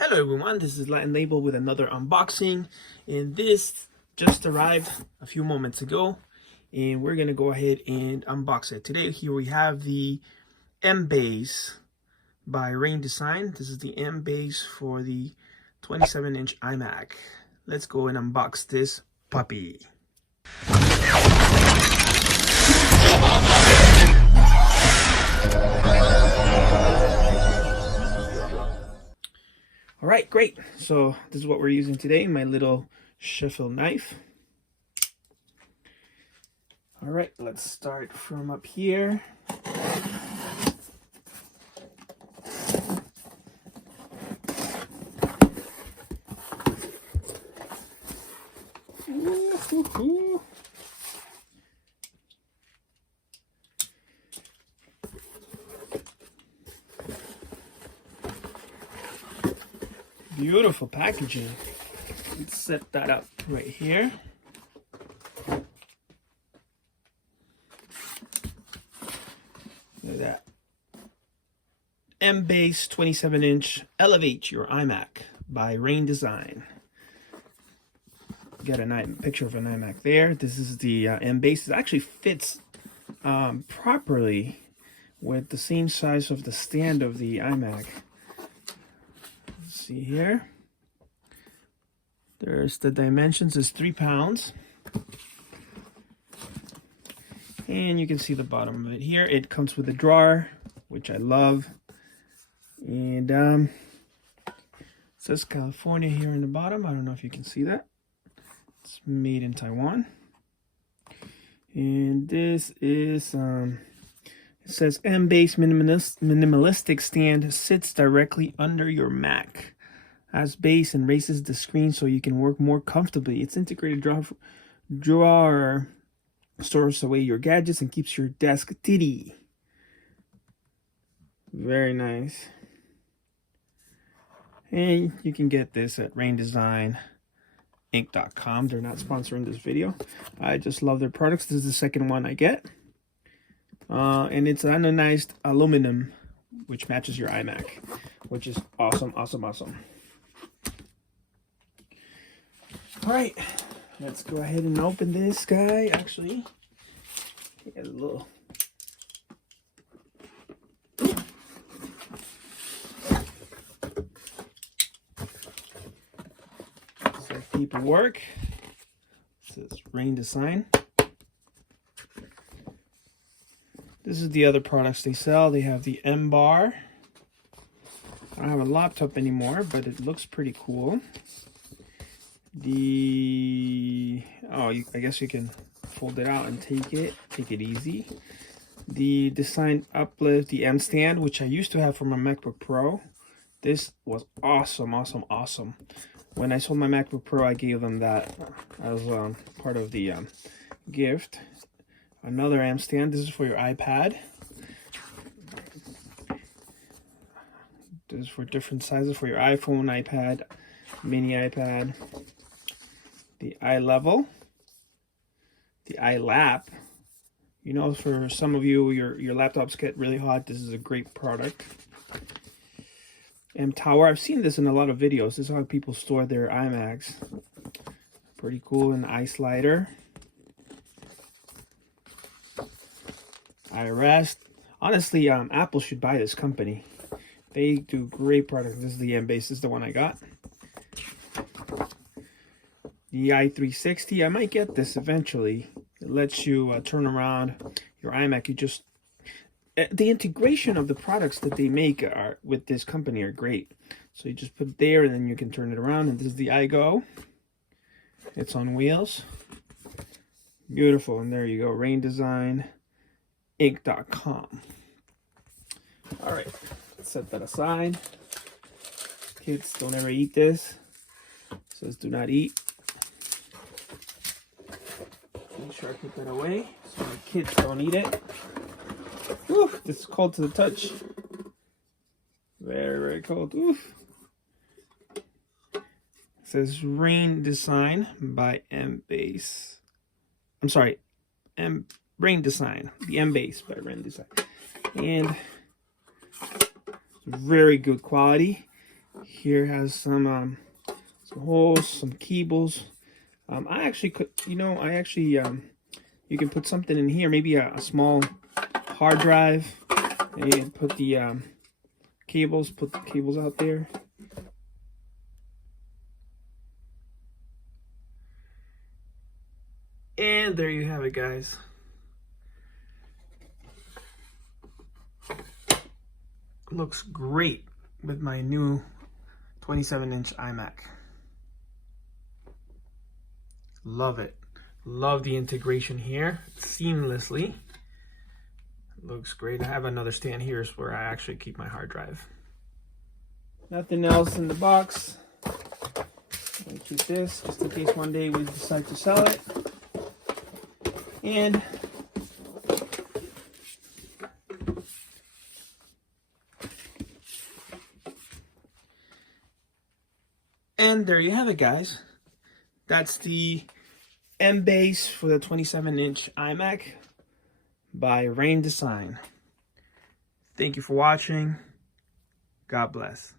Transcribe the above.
Hello everyone, this is LatinLabel with another unboxing, and this just arrived a few moments ago, and we're gonna go ahead and unbox it. Today here we have the mBase by Rain Design. This is the mBase for the 27-inch iMac. Let's go and unbox this puppy. All right, great. So this is what we're using today, my little Sheffield knife. All right, let's start from up here. Ooh. Beautiful packaging. Let's set that up right here. Look at that. mBase 27-inch Elevate Your iMac by Rain Design. Got a picture of an iMac there. This is the mBase. It actually fits properly with the same size of the stand of the iMac. See here, there's the dimensions is 3 pounds, and you can see the bottom of it here. It comes with a drawer, which I love, and it says California here in the bottom. I don't know if you can see that. It's made in Taiwan, and this is it says mBase minimalistic stand sits directly under your Mac. Has base and raises the screen so you can work more comfortably. Its integrated drawer stores away your gadgets and keeps your desk tidy. Very nice. And you can get this at raindesignink.com. They're not sponsoring this video. I just love their products. This is the second one I get. And it's anodized aluminum, which matches your iMac, which is awesome, awesome, awesome. All right, let's go ahead and open this guy. Actually, get a little. So paperwork. It says Rain Design. This is the other products they sell. They have the M bar. I don't have a laptop anymore, but it looks pretty cool. I guess you can fold it out and take it easy. The Design Uplift, the M stand, which I used to have for my MacBook Pro. This was awesome, awesome, awesome. When I sold my MacBook Pro, I gave them that as part of the gift. Another M stand. This is for your iPad. This is for different sizes for your iPhone, iPad, mini iPad. The iLevel. The iLap. You know, for some of you, your laptops get really hot. This is a great product. M Tower. I've seen this in a lot of videos. This is how people store their iMacs. Pretty cool. An iSlider. iRest. Honestly, Apple should buy this company. They do great products. This is the mBase. This is the one I got. The i360. I might get this eventually. It lets you turn around your iMac. The integration of the products that they make with this company are great. So you just put it there, and then you can turn it around. And this is the iGo. It's on wheels. Beautiful. And there you go. Rain Design. Ink.com. All right, let's set that aside. Kids, don't ever eat this. It says do not eat. Make sure I put that away so my kids don't eat it. Woo, this is cold to the touch. Very, very cold. Oof. It says Rain Design by mBase. I'm sorry, Rain Design, the mBase by Rain Design, and very good quality. Here has some holes, some cables. I actually could, you can put something in here, maybe a small hard drive, and put the cables out there. And there you have it, guys. Looks great with my new 27-inch iMac. Love it. Love the integration here seamlessly. Looks great. I have another stand here where I actually keep my hard drive. Nothing else in the box. I'm gonna keep this just in case one day we decide to sell it. And there you have it, guys. That's the mBase for the 27-inch iMac by Rain Design. Thank you for watching. God bless.